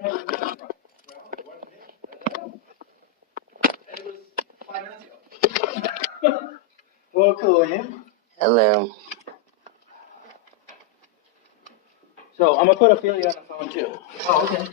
It was 5 minutes ago. Well, cool, him. Hello. So I'm gonna put Ophelia on the phone too. Oh, okay.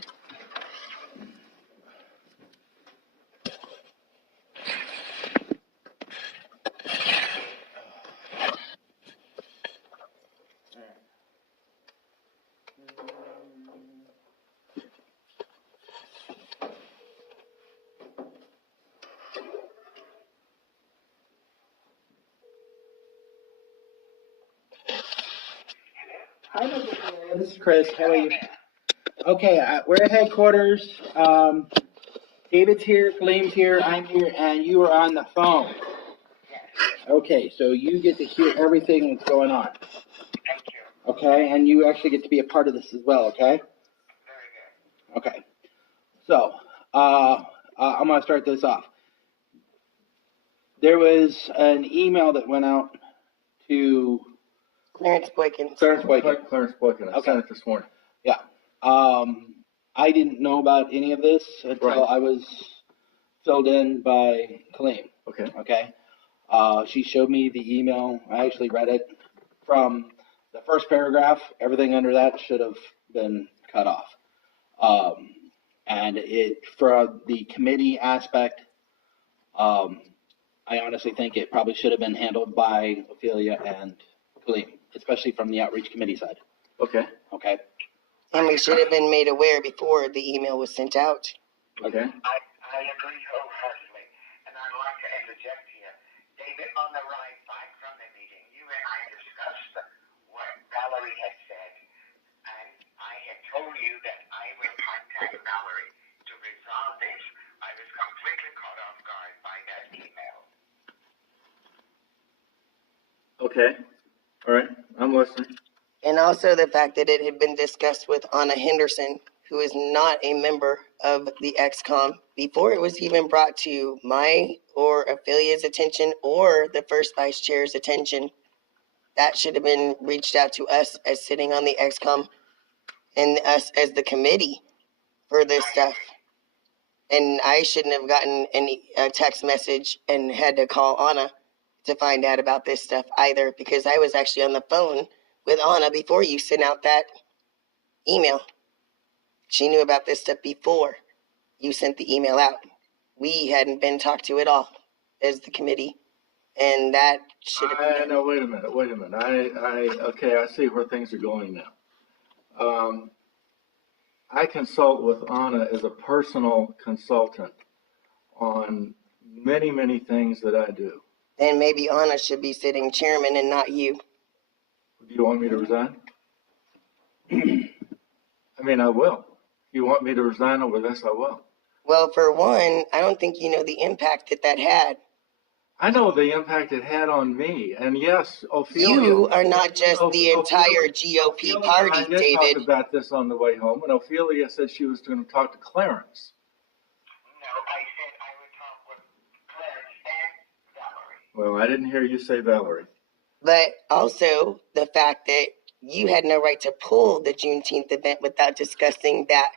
Hi, Miss Ophelia. This is Chris. How are you? Okay, we're at headquarters. David's here, Kaleem's here, I'm here, and you are on the phone. Okay, so you get to hear everything that's going on. Thank you. Okay, and you actually get to be a part of this as well, okay? Very good. Okay. So, I'm going to start this off. There was an email that went out to Clarence Boykin. Clarence Boykin. Clarence Boykin. I sent it this morning. Yeah. I didn't know about any of this until I was filled in by Kaleem. Okay. Okay. She showed me the email. I actually read it from the first paragraph. Everything under that should have been cut off. And for the committee aspect, I honestly think it probably should have been handled by Ophelia and Kaleem, especially from the outreach committee side. Okay. Okay. And we should have been made aware before the email was sent out. Okay. I agree wholeheartedly, and I'd like to interject here. David, on the ride back from the meeting, you and I discussed what Valerie had said, and I had told you that I would contact Valerie to resolve this. I was completely caught off guard by that email. Okay. All right. I'm listening. And also the fact that it had been discussed with Anna Henderson, who is not a member of the XCOM, before it was even brought to my or Ophelia's attention or the first vice chair's attention. That should have been reached out to us as sitting on the XCOM and us as the committee for this stuff. And I shouldn't have gotten a text message and had to call Anna to find out about this stuff either, because I was actually on the phone with Anna before you sent out that email. She knew about this stuff before you sent the email out. We hadn't been talked to at all as the committee, and that should have been... No, wait a minute. Okay, I see where things are going now. I consult with Anna as a personal consultant on many, many things that I do. Then maybe Anna should be sitting chairman and not you. Do you want me to resign? I mean, I will. If you want me to resign over this, I will. Well, for one, I don't think you know the impact that had. I know the impact it had on me, and yes, Ophelia. You are not just the entire GOP party, I did David. talk about this on the way home, and Ophelia said she was going to talk to Clarence. No, I said I would talk with Clarence and Valerie. Well, I didn't hear you say Valerie. But also the fact that you had no right to pull the Juneteenth event without discussing that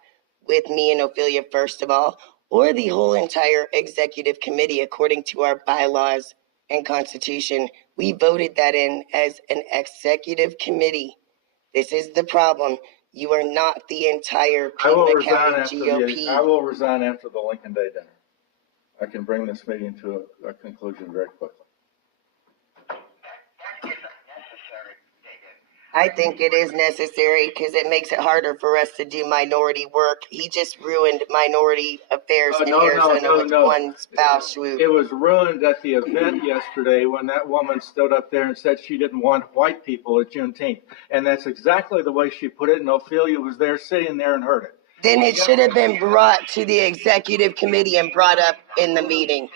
with me and Ophelia, first of all, or the whole entire executive committee, according to our bylaws and constitution. We voted that in as an executive committee. This is the problem. You are not the entire Pima County GOP. I will resign after the Lincoln Day dinner. I can bring this meeting to a conclusion very quickly. I think it is necessary because it makes it harder for us to do minority work. He just ruined minority affairs in Arizona with one foul swoop. It was ruined at the event yesterday when that woman stood up there and said she didn't want white people at Juneteenth. And that's exactly the way she put it, and Ophelia was there sitting there and heard it. Then it should have been brought to the executive committee and brought up in the meeting.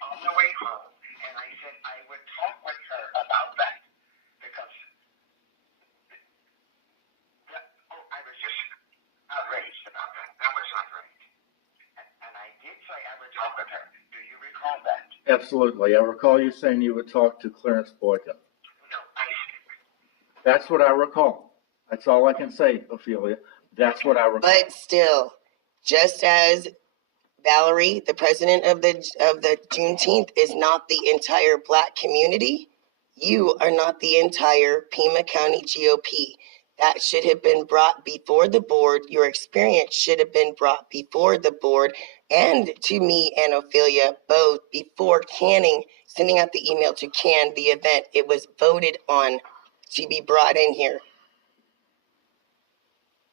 On the way home, and I said I would talk with her about that because I was just outraged about that. That was not right. And I did say I would talk with her. Do you recall that. Absolutely. I recall you saying you would talk to Clarence Boykin. No, That's what I recall. That's all I can say, Ophelia. That's what I recall. But still, just as Valerie, the president of the Juneteenth, is not the entire Black community, you are not the entire Pima County GOP. That should have been brought before the board. Your experience should have been brought before the board and to me and Ophelia both before sending out the email to can the event. It was voted on to be brought in here.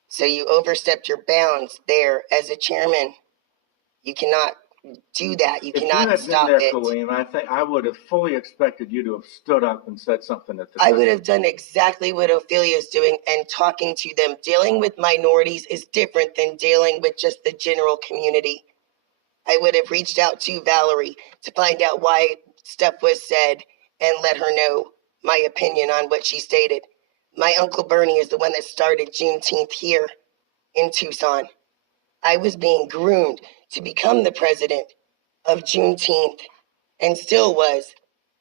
So you overstepped your bounds there as a chairman. You cannot do that. You If you cannot had stop been there, it. Colleen, I think I would have fully expected you to have stood up and said something at the I time. would have done exactly what Ophelia is doing and talking to them. Dealing with minorities is different than dealing with just the general community. I would have reached out to Valerie to find out why stuff was said and let her know my opinion on what she stated. My Uncle Bernie is the one that started Juneteenth here in Tucson. I was being groomed to become the president of Juneteenth and still was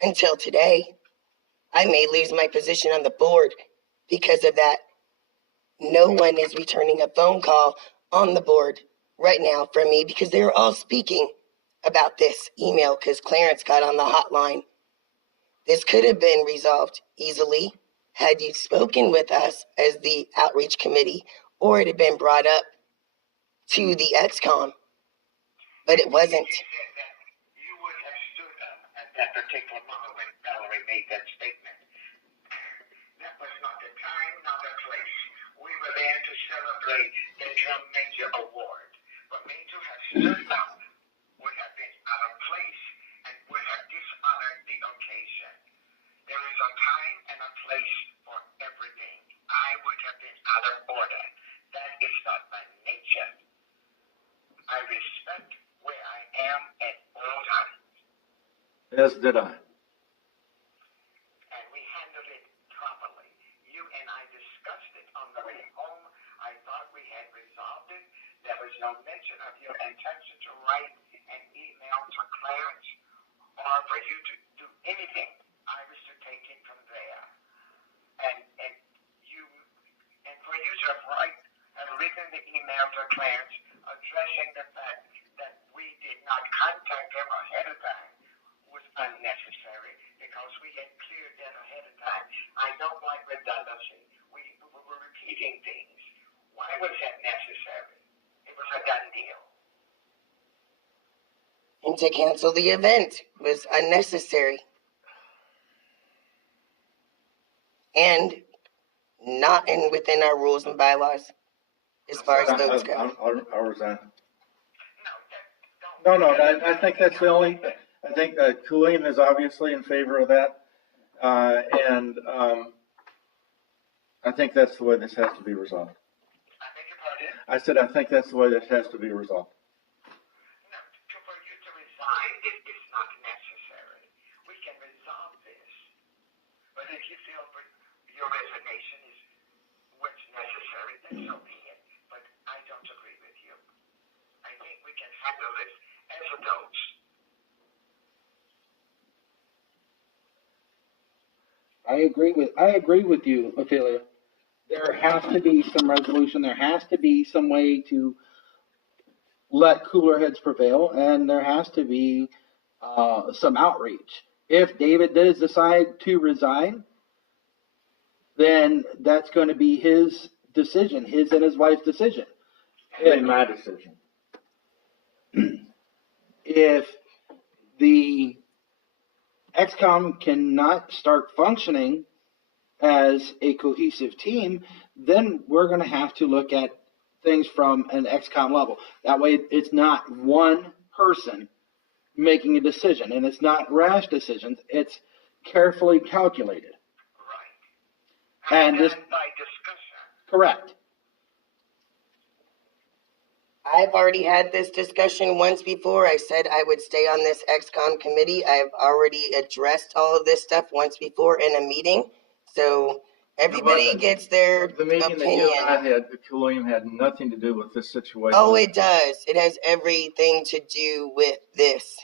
until today. I may lose my position on the board because of that. No one is returning a phone call on the board right now from me because they were all speaking about this email because Clarence got on the hotline. This could have been resolved easily had you spoken with us as the outreach committee or it had been brought up to the XCOM, but it wasn't. She said that you would have stood up at that particular moment when Valerie made that statement. That was not the time, not the place. We were there to celebrate the Drum Major Award. For me to have stood up would have been out of place and would have dishonored the occasion. There is a time and a place for everything. I would have been out of order. That is not my nature. I respect where I am at all times. As did I. And we handled it properly. You and I discussed it on the way home. I thought we had resolved it. There was no mention of your intention to write an email to Clarence or for you to do anything. I was to take it from there. And for you to have written the email to Clarence addressing the fact that we did not contact him ahead of time was unnecessary because we had cleared that ahead of time. I don't like redundancy. We were repeating things. Why was that necessary? It was a done deal. And to cancel the event was unnecessary. And not within our rules and bylaws as far as votes go. I'll resign. No, No, I think that's the only, I think Colleen is obviously in favor of that. And I think that's the way this has to be resolved. I beg your pardon? I said, I think that's the way this has to be resolved. No, for you to resign is not necessary. We can resolve this. But if you feel your resignation is what's necessary, then so be it. But I don't agree with you. I think we can handle this as adults. I agree with you, Ophelia. There has to be some resolution. There has to be some way to let cooler heads prevail, and there has to be some outreach. If David does decide to resign, then that's going to be his decision, his and his wife's decision. It's my decision. If the XCOM cannot start functioning as a cohesive team, then we're going to have to look at things from an XCOM level. That way, it's not one person making a decision, and it's not rash decisions. It's carefully calculated. Right. And this, by discussion. correct. I've already had this discussion once before. I said I would stay on this XCOM committee. I've already addressed all of this stuff once before in a meeting. So everybody gets their The meeting opinion. that you and I had, Colleen, had nothing to do with this situation. Oh, it does. It has everything to do with this.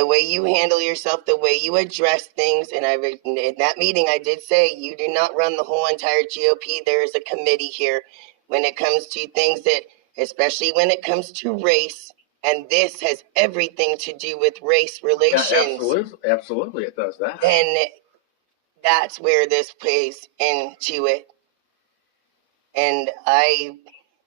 the way you handle yourself, the way you address things. And in that meeting, I did say you do not run the whole entire GOP. There is a committee here when it comes to things that, especially when it comes to race, and this has everything to do with race relations. Yeah, absolutely, it does that. Then that's where this plays into it. And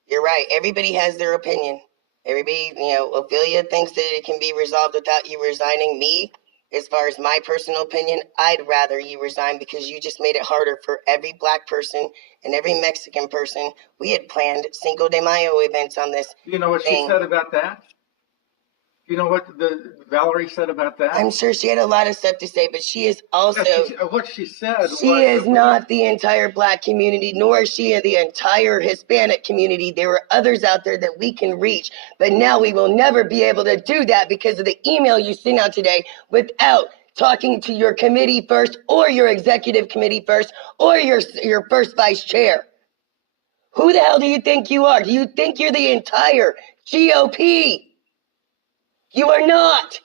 you're right. Everybody has their opinion. Everybody, Ophelia thinks that it can be resolved without you resigning. Me, as far as my personal opinion, I'd rather you resign because you just made it harder for every black person and every Mexican person. We had planned Cinco de Mayo events on this. You know what she said about that? You know what Valerie said about that? I'm sure she had a lot of stuff to say, but she is also... what she said She is not the entire black community, nor is she the entire Hispanic community. There are others out there that we can reach, but now we will never be able to do that because of the email you sent out today without talking to your committee first, or your executive committee first, or your first vice chair. Who the hell do you think you are? Do you think you're the entire GOP? You are not.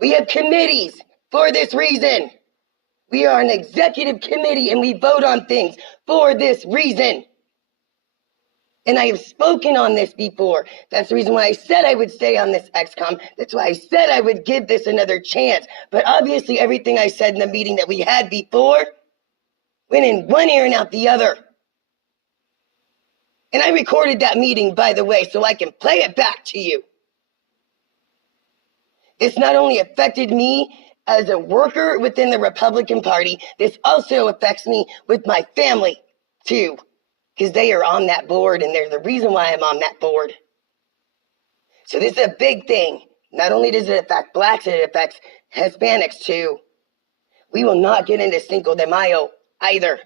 We have committees for this reason. We are an executive committee and we vote on things for this reason. And I have spoken on this before. That's the reason why I said I would stay on this XCOM. That's why I said I would give this another chance. But obviously everything I said in the meeting that we had before went in one ear and out the other. And I recorded that meeting, by the way, so I can play it back to you. This not only affected me as a worker within the Republican Party, this also affects me with my family, too, because they are on that board, and they're the reason why I'm on that board. So this is a big thing. Not only does it affect blacks, it affects Hispanics, too. We will not get into Cinco de Mayo either.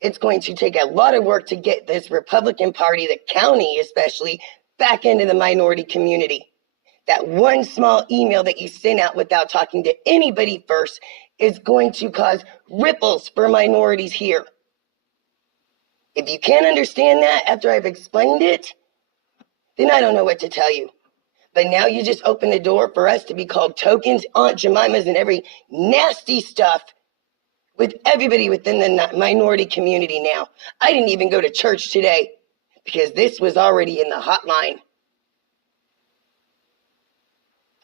It's going to take a lot of work to get this Republican Party, the county especially, back into the minority community. That one small email that you sent out without talking to anybody first is going to cause ripples for minorities here. If you can't understand that after I've explained it, then I don't know what to tell you. But now you just open the door for us to be called tokens, Aunt Jemimas, and every nasty stuff with everybody within the minority community now. I didn't even go to church today because this was already in the hotline.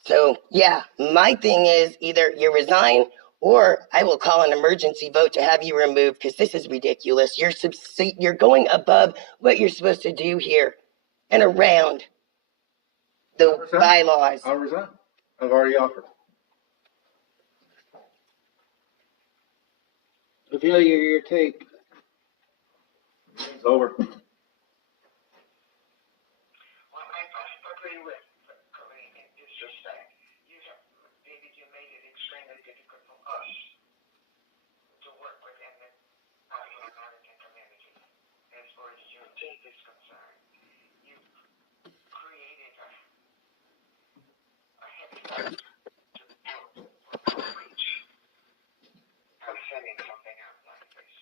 So, yeah, my thing is either you resign or I will call an emergency vote to have you removed because this is ridiculous. You're going above what you're supposed to do here and around the bylaws. I'll resign. I've already offered. Ophelia, your take. It's over. Well, I must agree with Colleen in this respect. David, you made it extremely difficult for us to work within the African American community as far as Juneteenth is concerned. You created a heavy lift to build outreach of sending something out like this.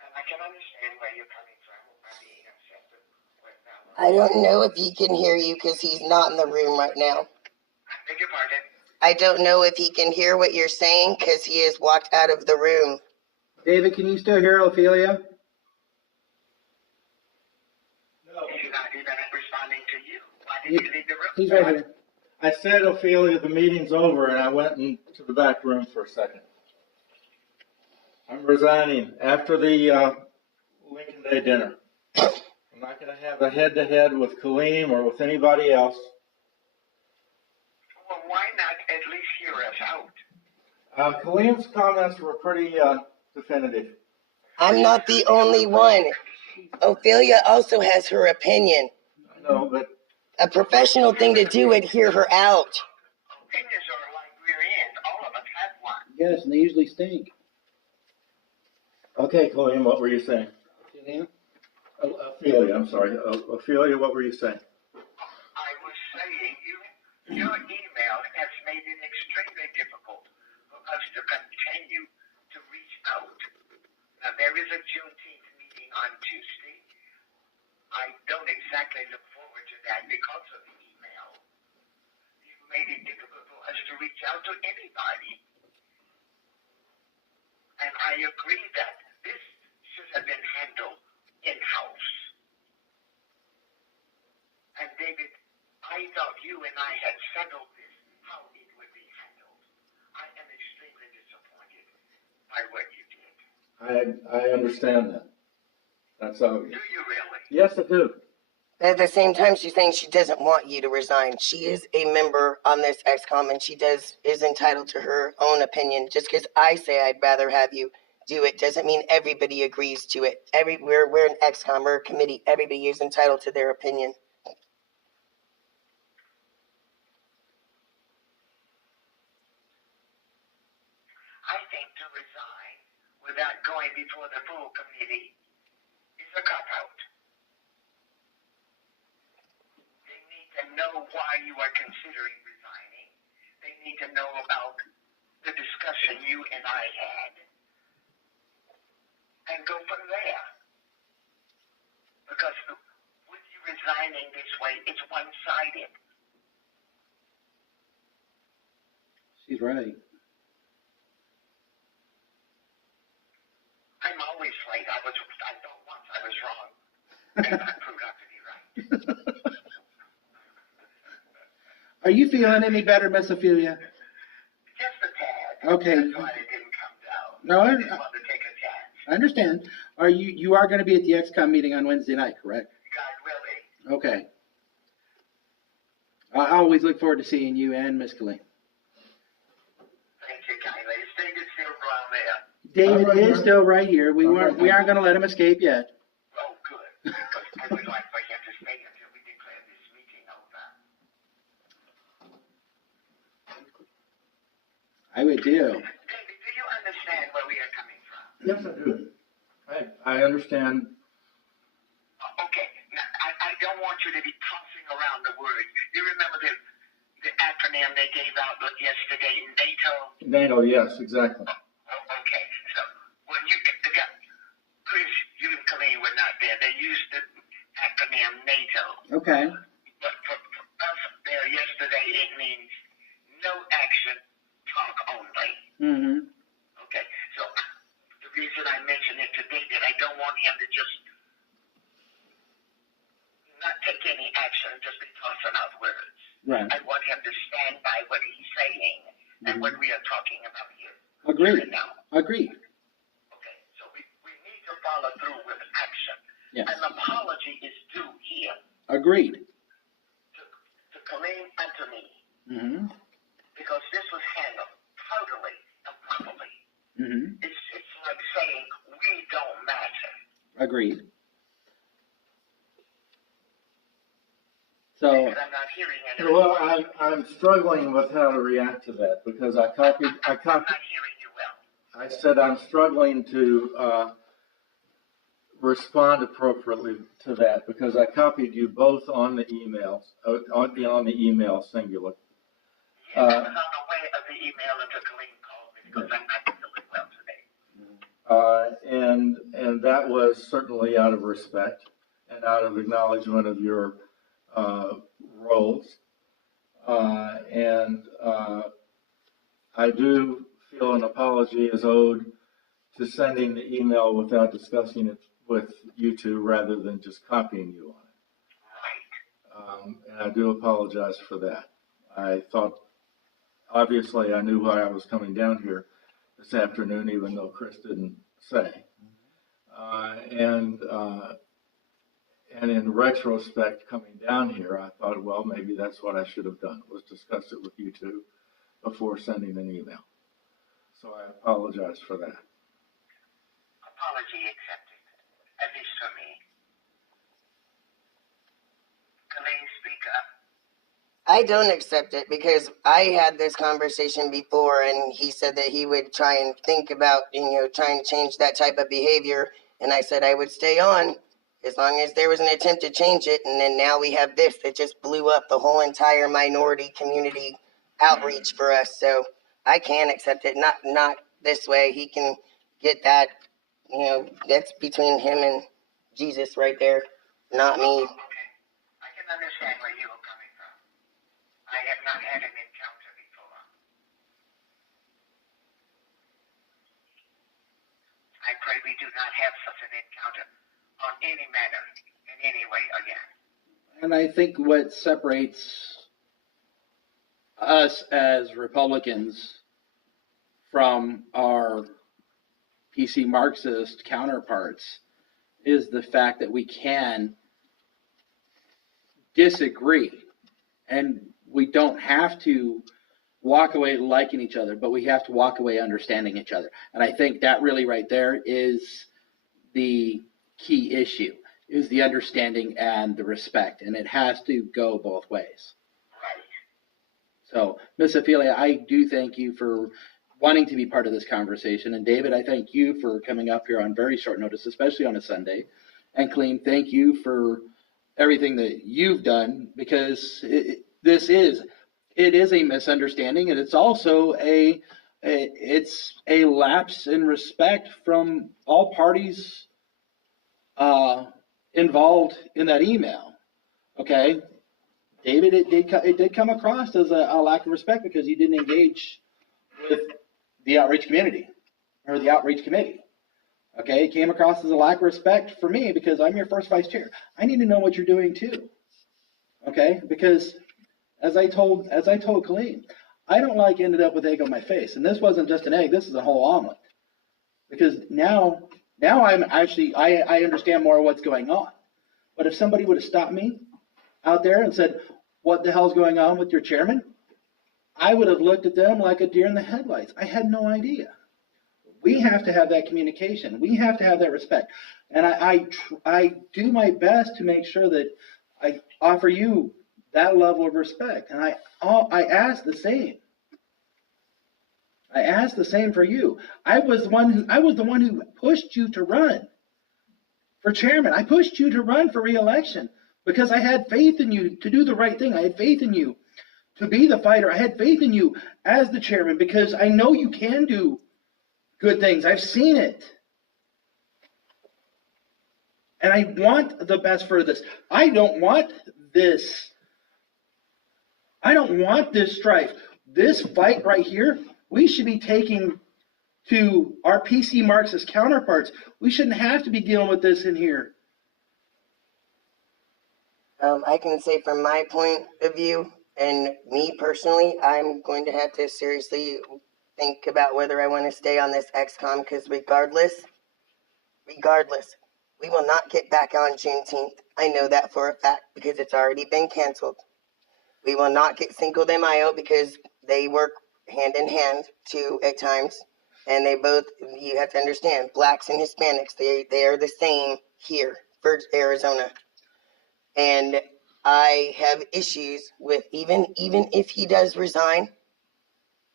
And I can understand where you're coming from by being upset with Valerie. I don't know if he can hear you because he's not in the room right now. I beg your pardon? I don't know if he can hear what you're saying because he has walked out of the room. David, can you still hear Ophelia? No. He's not even responding to you. Why did you leave the room? He's right here. I said, Ophelia, the meeting's over, and I went into the back room for a second. I'm resigning after the Lincoln Day dinner. I'm not going to have a head-to-head with Kaleem or with anybody else. Well, why not at least hear us out? Kaleem's comments were pretty definitive. I'm not the only one. Ophelia also has her opinion. I know, but A professional thing to do would hear her out. Opinions are like rear ends. All of us have one. Yes, and they usually stink. okay, Kaleem, what were you saying? Ophelia? Ophelia, I'm sorry. Ophelia, what were you saying? I was saying your email has made it extremely difficult for us to continue to reach out. Now, there is a Juneteenth meeting on Tuesday. I don't exactly look forward to that because of the email. made it difficult for us to reach out to anybody. And I agree that this should have been handled in-house. And David, I thought you and I had settled this, how it would be handled. I am extremely disappointed by what you did. I understand that. That's obvious. Do you really? Yes, I do. At the same time, she's saying she doesn't want you to resign. She is a member on this XCOM, and she is entitled to her own opinion. Just because I say I'd rather have you do it doesn't mean everybody agrees to it. We're an XCOM, we're a committee. Everybody is entitled to their opinion. I think to resign without going before the full committee is a cop-out. They need to know why you are considering resigning. They need to know about the discussion you and I had and go from there. Because with you resigning this way, it's one-sided. She's right. I'm always right. I thought once I was wrong, and I proved out to be right. Are you feeling any better, Miss Ophelia? Just a tad. Okay. That's why it didn't come down. No, I didn't want to take a chance. I understand. You are going to be at the XCOM meeting on Wednesday night, correct? God willing. Okay. I always look forward to seeing you and Miss Colleen. Thank you kindly. Is David still around there? David right is here. still right here. We aren't going to let him escape yet. Oh, good. Because I would like for him to stay until we declare this meeting over. I would too. David, do you understand where we are coming from? Yes, I do. I understand. Okay. Now, I don't want you to be tossing around the words. You remember the acronym they gave out yesterday, NATO? NATO, yes, exactly. Oh, okay. So when you Chris, you and Colleen were not there. They used the acronym NATO. Okay. But for us there yesterday, it means no action, talk only. Mm-hmm. Okay. So the reason I mention it to David, I don't want him to just not take any action, just be tossing out words. Right. I want him to stand by what he's saying and what we are talking about here. Agreed. Here and now. Agreed. Okay, so we need to follow through with action. Yes. An apology is due here Agreed. to Colleen and to me, Mm-hmm. because this was handled totally improperly. Mm-hmm. It's like saying we don't matter. Agreed. So, And I'm not hearing any. Well, I'm struggling with how to react to that because I copied. I'm not hearing you well. I said I'm struggling to respond appropriately to that because I copied you both on the emails, on the email singular. Yes, I was on the way of the email until Colleen called me because I'm not feeling well today. And that was certainly out of respect and out of acknowledgement of your roles. I do feel an apology is owed to sending the email without discussing it with you two rather than just copying you on it. Right. And I do apologize for that. I thought, obviously, I knew why I was coming down here this afternoon, even though Chris didn't say. And in retrospect, coming down here, I thought, well, maybe that's what I should have done, was discuss it with you two before sending an email. So I apologize for that. Apology accepted, at least for me. Colleen, speak up. I don't accept it because I had this conversation before and he said that he would try and think about, trying to change that type of behavior. And I said I would stay on as long as there was an attempt to change it. And then now we have this that just blew up the whole entire minority community outreach for us. So I can't accept it. Not this way. He can get that, that's between him and Jesus right there, not me. Okay. I can understand where you were coming from. I I have not had an encounter before. I pray we do not have such an encounter on any matter in any way again. And I think what separates us as Republicans from our PC Marxist counterparts is the fact that we can disagree, and we don't have to walk away liking each other, but we have to walk away understanding each other. And I think that really right there is the key issue, is the understanding and the respect, and it has to go both ways. Right. So, Ms. Ophelia, I do thank you for wanting to be part of this conversation. And David, I thank you for coming up here on very short notice, especially on a Sunday. And Colleen, thank you for everything that you've done, because it is a misunderstanding, and it's also it's a lapse in respect from all parties involved in that email. Okay, David, it did come across as a lack of respect because you didn't engage with the outreach community or the outreach committee. Okay, it came across as a lack of respect for me because I'm your first vice chair. I need to know what you're doing too. Okay, because as I told Colleen, I don't like ended up with egg on my face, and this wasn't just an egg. This is a whole omelet. Because now I'm actually I understand more of what's going on. But if somebody would have stopped me out there and said, "What the hell's going on with your chairman?" I would have looked at them like a deer in the headlights. I had no idea. We have to have that communication. We have to have that respect. And I do my best to make sure that I offer you that level of respect. And I ask the same. I ask the same for you. I was the one who pushed you to run for chairman. I pushed you to run for re-election because I had faith in you to do the right thing. I had faith in you to be the fighter. I had faith in you as the chairman because I know you can do good things. I've seen it. And I want the best for this. I don't want this strife. This fight right here, we should be taking to our PC Marxist counterparts. We shouldn't have to be dealing with this in here. I can say from my point of view, and me personally, I'm going to have to seriously think about whether I want to stay on this XCOM, because regardless, we will not get back on Juneteenth. I know that for a fact because it's already been canceled. We will not get Cinco de Mayo because they work hand in hand too at times. And they both, you have to understand, blacks and Hispanics, they are the same here for Arizona. And I have issues with even if he does resign,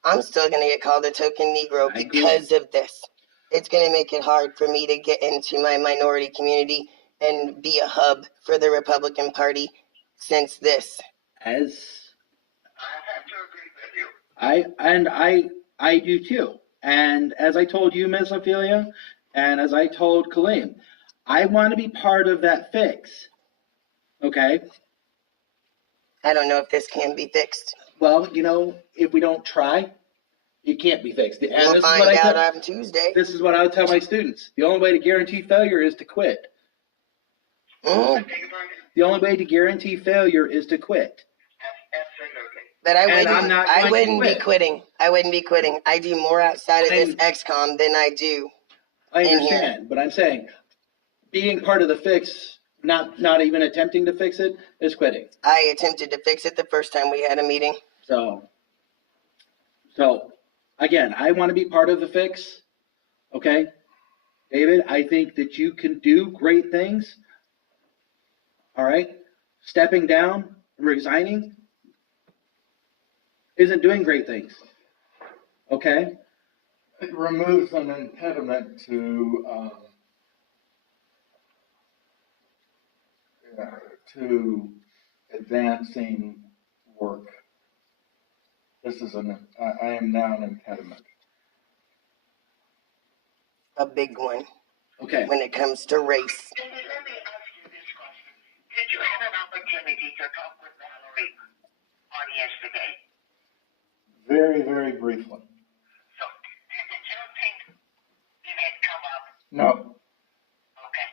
I'm still going to get called a token Negro because of this. It's going to make it hard for me to get into my minority community and be a hub for the Republican Party since this. As I have to agree with you. I do too. And as I told you, Ms. Ophelia, and as I told Colleen, I want to be part of that fix. Okay? I don't know if this can be fixed. Well, if we don't try, it can't be fixed. And We'll find out on Tuesday. This is what I would tell my students. The only way to guarantee failure is to quit. Mm. The only way to guarantee failure is to quit. Absolutely. But I wouldn't be quitting. I wouldn't be quitting. I do more outside of this XCOM than I do I in understand, here. but I'm saying being part of the fix, not even attempting to fix it, is quitting. I attempted to fix it the first time we had a meeting. So again, I want to be part of the fix. Okay? David, I think that you can do great things. All right? Stepping down, resigning, isn't doing great things. Okay? It removes an impediment to advancing work. This is I am now an impediment. A big one. Okay. When it comes to race. Let me ask you this question. Did you have an opportunity to talk with Valerie on yesterday? today? Very, very briefly. So, did the Juneteenth event come up? No. Okay.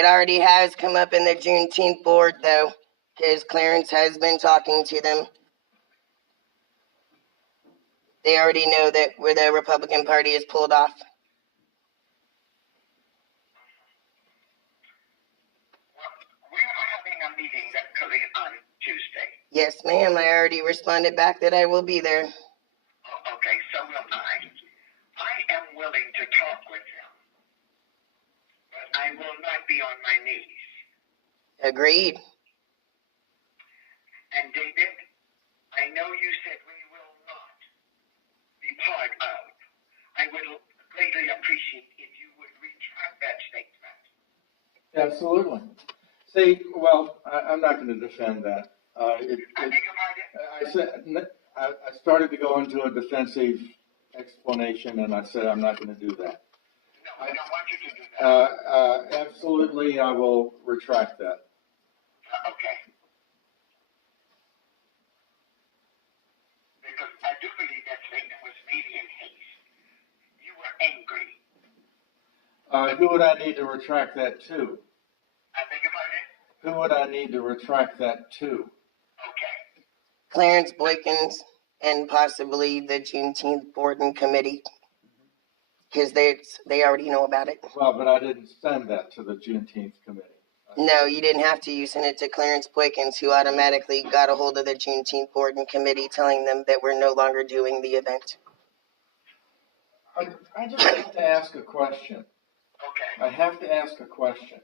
It already has come up in the Juneteenth board, though, because Clarence has been talking to them. They already know that where the Republican Party is pulled off. Well, we are having a meeting on Tuesday. Yes, ma'am. I already responded back that I will be there. Oh, okay, so will I. I am willing to talk with them, but I will not be on my knees. Agreed. And David, I know you said we will not be part of. I would greatly appreciate if you would retract that statement. Absolutely. See, well, I'm not going to defend that. I beg your pardon? I started to go into a defensive explanation, and I said I'm not going to do that. No, I don't want you to do that. Absolutely, I will retract that. Okay. Because I do believe that statement was made in haste. You were angry. Who would I need to retract that to? I beg your pardon? Who would I need to retract that to? Okay. Clarence Boykins and possibly the Juneteenth board and committee, because they already know about it. Well, but I didn't send that to the Juneteenth committee. No, you didn't have to. You sent it to Clarence Boykins, who automatically got a hold of the Juneteenth board and committee, telling them that we're no longer doing the event. I just have to ask a question. Okay. I have to ask a question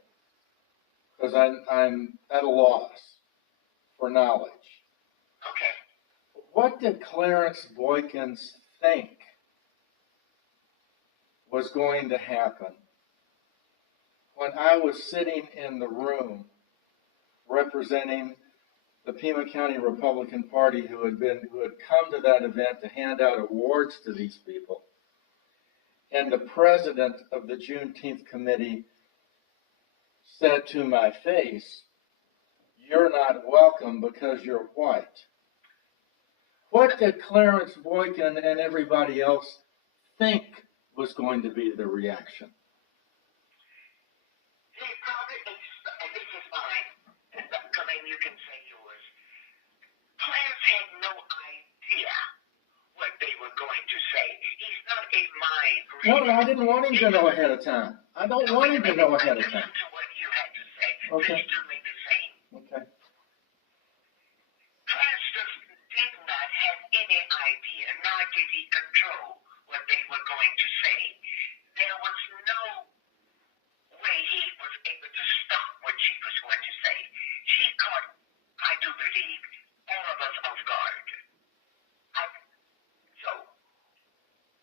because I'm at a loss for knowledge. Okay. What did Clarence Boykins think was going to happen when I was sitting in the room representing the Pima County Republican Party who had come to that event to hand out awards to these people, and the president of the Juneteenth committee said to my face, "You're not welcome because you're white"? What did Clarence Boykin and everybody else think was going to be the reaction? He probably, and this is mine, Colleen, you can say yours. Clarence had no idea what they were going to say. He's not a mind reader. No, I didn't want him to know ahead of time. I don't want him to know ahead of time. Listen to what you had to say. Okay. Please do me the same. Okay. Clarence just did not have any idea, nor did he control what they were going to say. There was no way he was able to stop what she was going to say. She caught, I do believe, all of us off guard. So,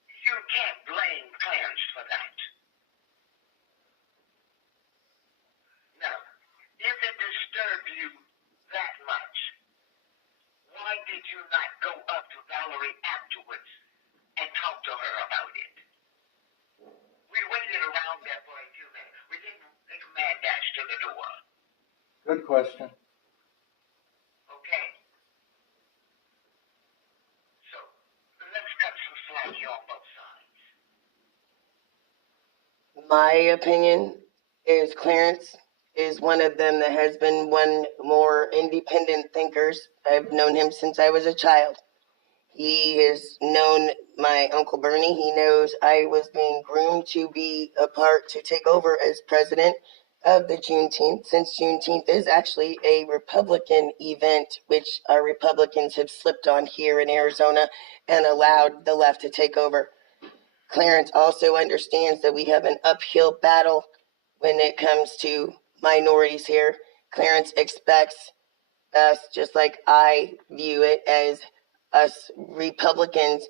you can't blame Clarence for that. Now, if it disturbed you that much, why did you not go up to Valerie afterwards and talk to her about it? We waited around there for a few minutes. We didn't make a mad dash to the door. Good question. Okay? So, let's cut some slack here on both sides. My opinion is Clarence is one of them that has been one more independent thinkers. I've known him since I was a child. He has known my Uncle Bernie. He knows I was being groomed to be a part to take over as president of the Juneteenth, since Juneteenth is actually a Republican event, which our Republicans have slipped on here in Arizona and allowed the left to take over. Clarence also understands that we have an uphill battle when it comes to minorities here. Clarence expects us, just like I view it, as us Republicans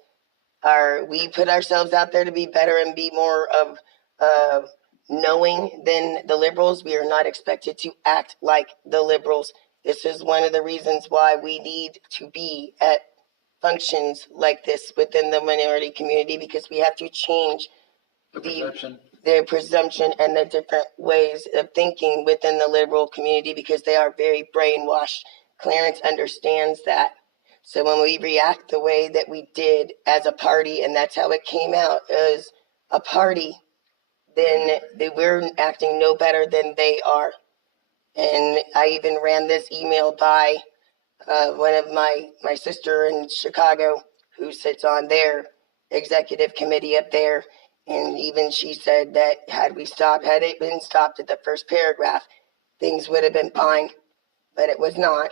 we put ourselves out there to be better and be more of knowing than the liberals. We are not expected to act like the liberals. This is one of the reasons why we need to be at functions like this within the minority community, because we have to change their presumption and the different ways of thinking within the liberal community, because they are very brainwashed. Clarence understands that. So when we react the way that we did as a party, and that's how it came out as a party, then we're acting no better than they are. And I even ran this email by one of my sister in Chicago who sits on their executive committee up there. And even she said that had it been stopped at the first paragraph, things would have been fine, but it was not.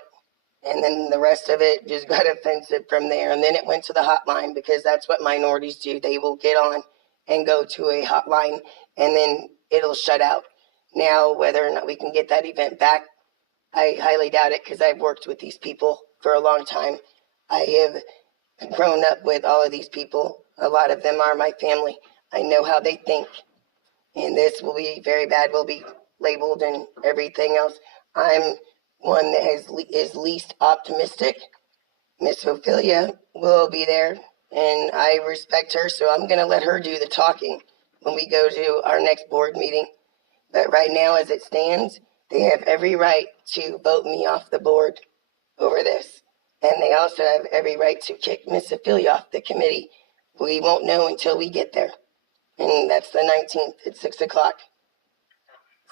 And then the rest of it just got offensive from there. And then it went to the hotline, because that's what minorities do. They will get on and go to a hotline, and then it'll shut out. Now, whether or not we can get that event back, I highly doubt it, because I've worked with these people for a long time. I have grown up with all of these people. A lot of them are my family. I know how they think. And this will be very bad. Will be labeled and everything else. I'm one that is least optimistic. Miss Ophelia will be there, and I respect her, so I'm going to let her do the talking when we go to our next board meeting. But right now, as it stands, they have every right to vote me off the board over this. And they also have every right to kick Miss Ophelia off the committee. We won't know until we get there. And that's the 19th at 6 o'clock.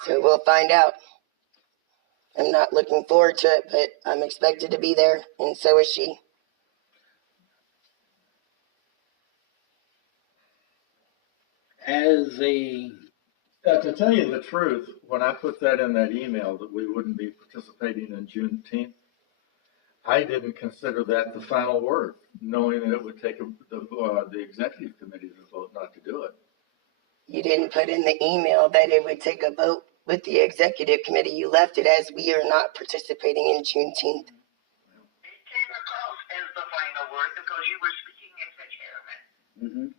So we'll find out. I'm not looking forward to it, but I'm expected to be there, and so is she. To tell you the truth, when I put that in that email that we wouldn't be participating in Juneteenth, I didn't consider that the final word, knowing that it would take the executive committee to vote not to do it. You didn't put in the email that it would take a vote with the executive committee. You left it as we are not participating in Juneteenth. It came across as the final word because you were speaking as the chairman.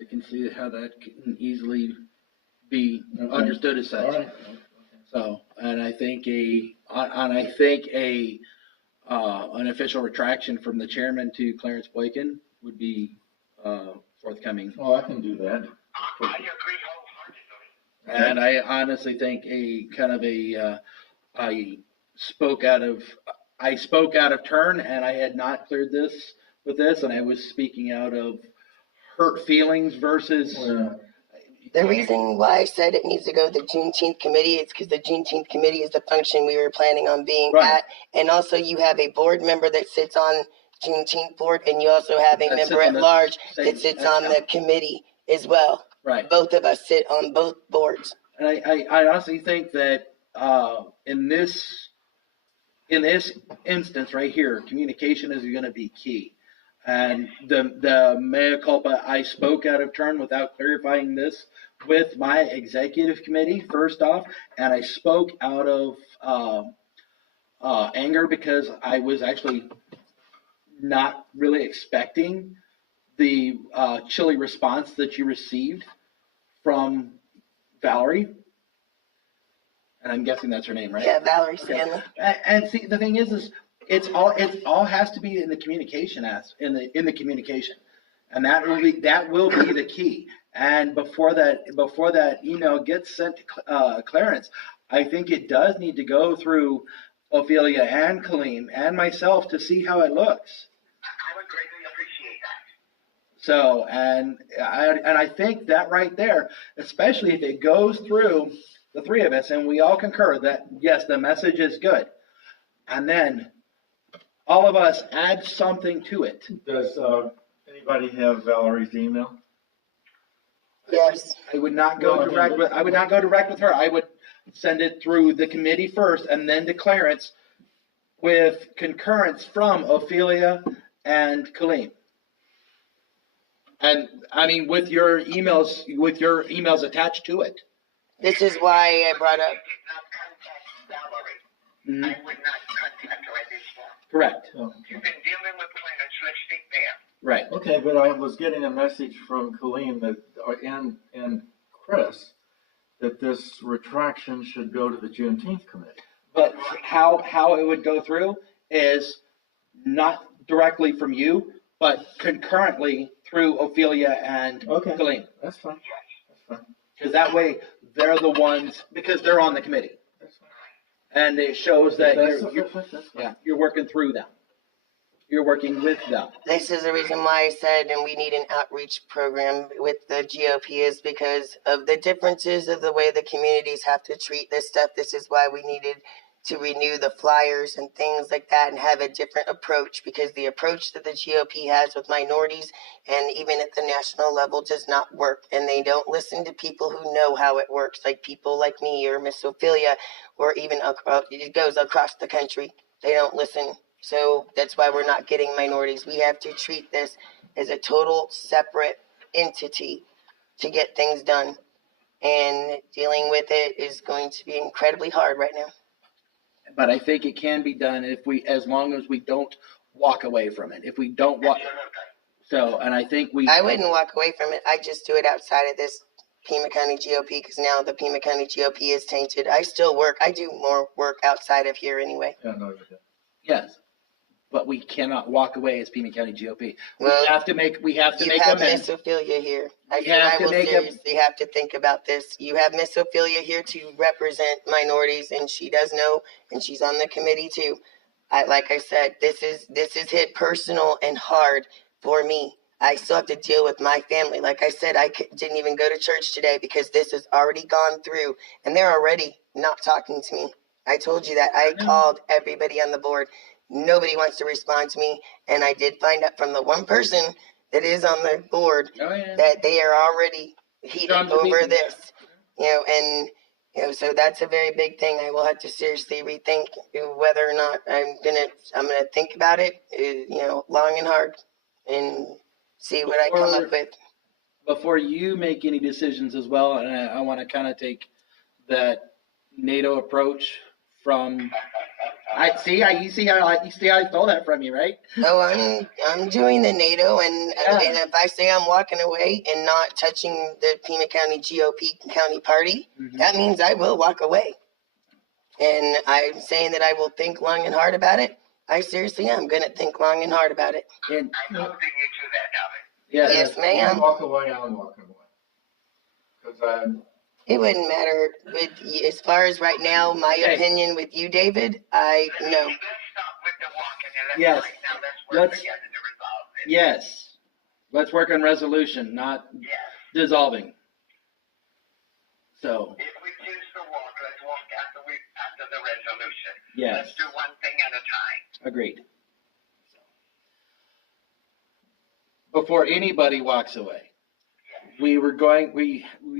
I can see how that can easily be understood as such. All right. So, and I think an official retraction from the chairman to Clarence Boykin would be forthcoming. Oh, I can do that. I agree wholeheartedly. And I honestly think I spoke out of turn, and I had not cleared this with this, and I was speaking out of hurt feelings versus. The reason why I said it needs to go to the Juneteenth committee is because the Juneteenth committee is the function we were planning on being at. And also you have a board member that sits on Juneteenth board, and you also have a member at large that sits on the committee as well. Right. Both of us sit on both boards. And I honestly think that in this instance right here, communication is going to be key. And the mea culpa, I spoke out of turn without clarifying this with my executive committee, first off, and I spoke out of anger because I was actually not really expecting the chilly response that you received from Valerie. And I'm guessing that's her name, right? Yeah, Valerie Stanley. And see, the thing is it all has to be in the communication in the communication, and that will be the key. And before that email gets sent to Clarence, I think it does need to go through Ophelia and Kaleem and myself to see how it looks. I would greatly appreciate that. So, and I think that right there, especially if it goes through the three of us and we all concur that yes, the message is good, and then all of us add something to it. Does anybody have Valerie's email? Yes. I would not go direct with her. I would send it through the committee first and then to Clarence with concurrence from Ophelia and Kaleem. And I mean with your emails attached to it. This is why I brought up. I did not contact Valerie. I would not contact her at this point. Correct. Oh. You've been dealing with Clarence. Let's stick there. Right. Okay, but I was getting a message from Kaleem and Chris that this retraction should go to the Juneteenth committee. But how it would go through is not directly from you, but concurrently through Ophelia and Kaleem. That's fine. That's fine. Because that way they're the ones, because they're on the committee. That's fine. And it shows that That's you're fine. you're working through them. You're working with them. This is the reason why I said, and we need an outreach program with the GOP, is because of the differences of the way the communities have to treat this stuff. This is why we needed to renew the flyers and things like that and have a different approach, because the approach that the GOP has with minorities and even at the national level does not work. And they don't listen to people who know how it works, like people like me or Miss Ophelia, or even it goes across the country. They don't listen. So that's why we're not getting minorities. We have to treat this as a total separate entity to get things done. And dealing with it is going to be incredibly hard right now. But I think it can be done as long as we don't walk away from it. If we don't walk, and I think I wouldn't walk away from it. I just do it outside of this Pima County GOP, because now the Pima County GOP is tainted. I still work. I do more work outside of here anyway. Yeah, no, you did. yes, but we cannot walk away as Pima County GOP. Well, we have to make You have Miss Ophelia here. I will seriously have to think about this. You have Miss Ophelia here to represent minorities, and she does know, and she's on the committee too. Like I said, this is hit personal and hard for me. I still have to deal with my family. Like I said, I didn't even go to church today because this has already gone through, and they're already not talking to me. I told you that. I called everybody on the board. Nobody wants to respond to me, and I did find out from the one person that is on the board that they are already heated over this. So that's a very big thing. I will have to seriously rethink whether or not I'm gonna think about it, long and hard, and see what I come up with. Before you make any decisions as well, and I want to kind of take that NATO approach from. You see how I stole that from you, right? Oh, I'm doing the NATO, and if I say I'm walking away and not touching the Pima County GOP county party, that means I will walk away. And I'm saying that I will think long and hard about it. I seriously am going to think long and hard about it. And, I'm holding you to that, Alvin. Yes, ma'am. You walk away, I'm walking away. Because It wouldn't matter. As far as right now, my opinion with you, David, I know. Let's stop with the walking and Yes. right now let's work together to resolve this. yes, let's work on resolution, not Yes. dissolving. So, If we choose to walk, let's walk after the resolution. yes, Let's do one thing at a time. agreed. Before anybody walks away, we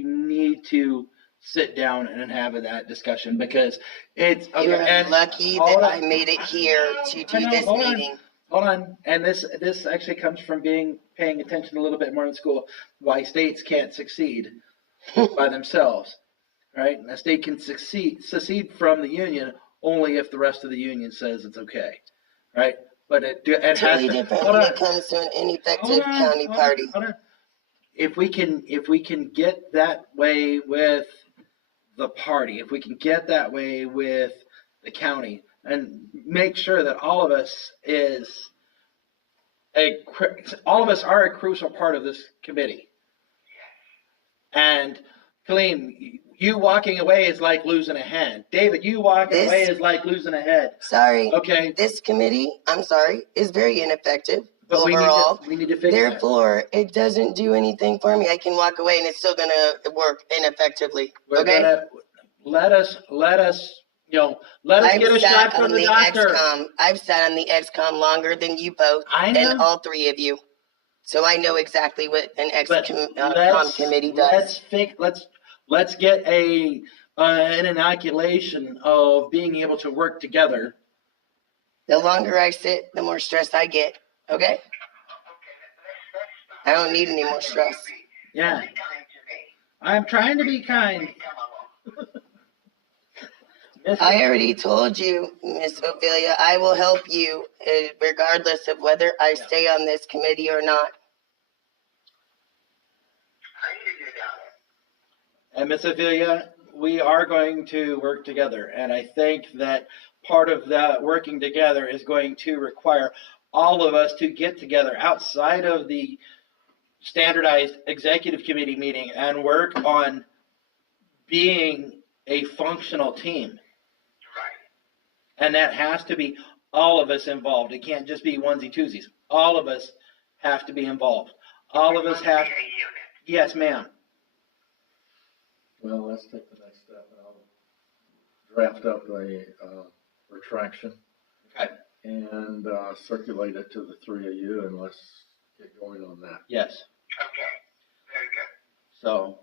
need to sit down and have that discussion, because it's You're lucky that I made it here to do this meeting. Hold on, and this actually comes from paying attention a little bit more in school. Why states can't succeed by themselves, right? A state can secede from the union only if the rest of the union says it's okay, right? But it has Totally to. different when it comes to an ineffective county party. If we can get that way with the party, if we can get that way with the county, and make sure that all of us are a crucial part of this committee. And Colleen, you walking away is like losing a hand. David, you walking away is like losing a head. Sorry. Okay. This committee, I'm sorry, is very ineffective. But overall. we need to fix Therefore, it doesn't do anything for me. I can walk away and it's still gonna work ineffectively. Okay. Let us get a shot from the doctor. I've sat on the XCOM longer than you both, and all three of you. So I know exactly what an XCOM committee does. Let's get an inoculation of being able to work together. The longer I sit, the more stress I get. Okay? I don't need any more stress. Yeah. I'm trying to be kind. I already told you, Miss Ophelia, I will help you regardless of whether I stay on this committee or not. And Miss Ophelia, we are going to work together. And I think that part of that working together is going to require all of us to get together outside of the standardized executive committee meeting and work on being a functional team. And that has to be all of us involved. It can't just be onesie twosies. All of us have to be involved. All of us have, A unit. yes, ma'am. Well, let's take the next step, and I'll draft up a retraction Okay. and circulate it to the three of you, and let's get going on that. Yes. Okay, very good. So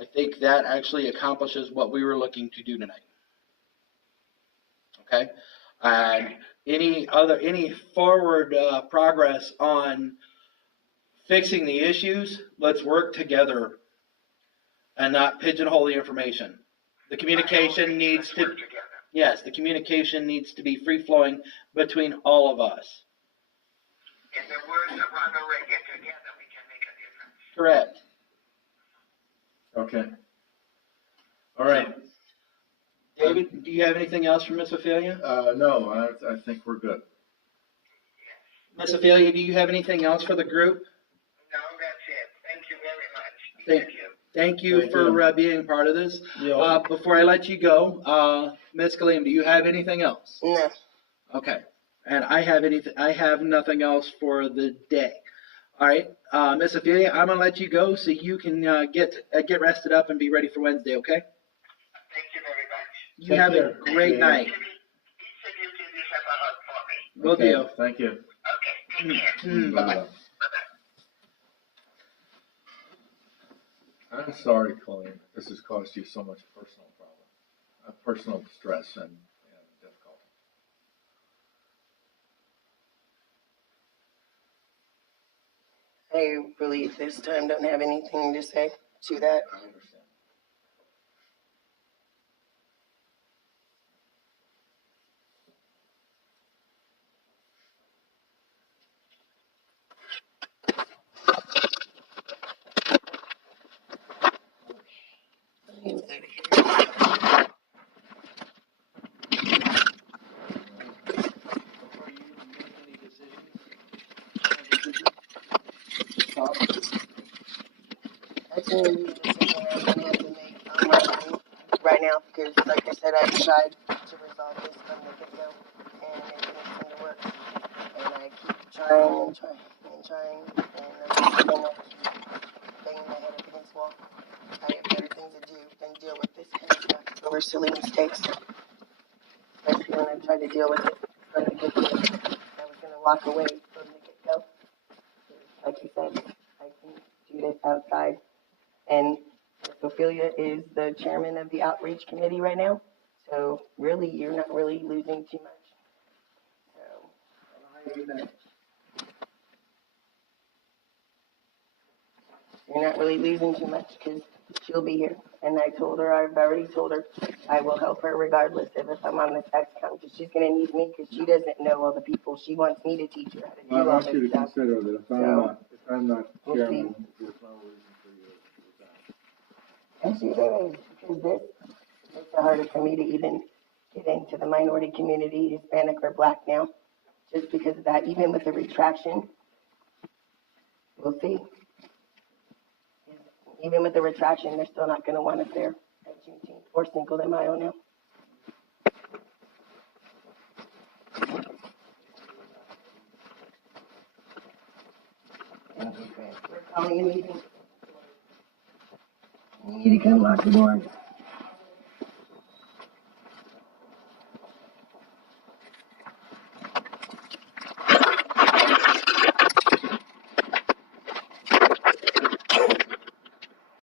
I think that actually accomplishes what we were looking to do tonight. Okay. And any forward progress on fixing the issues, let's work together and not pigeonhole the information. The communication needs to, Work together. yes, the communication needs to be free flowing between all of us. In the words of Ronald Reagan, together we can make a difference. Correct. Okay. All right. David, do you have anything else for Miss Ophelia? No, I think we're good. Miss Ophelia, do you have anything else for the group? No, that's it. Thank you very much. Thank you Thank for you. being part of this. Yeah. Before I let you go, Ms. Kaleem, do you have anything else? No. Okay. And I have nothing else for the day. All right. Miss Ophelia, I'm gonna let you go so you can get rested up and be ready for Wednesday, okay? Thank you very much. You Take have care. a great night. Each of you give yourself a hug for me. Will Okay, do. Thank you. Okay, take care. Bye-bye. Bye-bye. I'm sorry, Colleen, this has caused you so much personal problem, personal stress and difficulty. I really at this time don't have anything to say to that. I understand. That's gonna be a decision I'm gonna have to make on my own right now, because like I said, I've tried to resolve this from the get-go, and it didn't seem to work. And I keep trying, and I'm just gonna keep banging my head up against the wall. I have better things to do than deal with this kind of stuff over silly mistakes. Especially when I tried to deal with it from the get-go. I was gonna walk away from the get-go. Like you said, I can do this outside. And Ophelia is the chairman of the outreach committee right now. So really, you're not really losing too much. So you're not really losing too much because she'll be here. And I've already told her, I will help her regardless of if I'm on this XCOM, because she's going to need me because she doesn't know all the people. She wants me to teach her how to do Well, I all want this you to stuff. consider that if I'm not We'll chairman, see. there's no reason for you to resign. And she is, because this makes it harder for me to even get into the minority community, Hispanic or Black now, just because of that. Even with the retraction, we'll see. Even with the retraction, they're still not going to want us there at Juneteenth or Cinco de Mayo now. We're calling a meeting. You need to come lock the doors.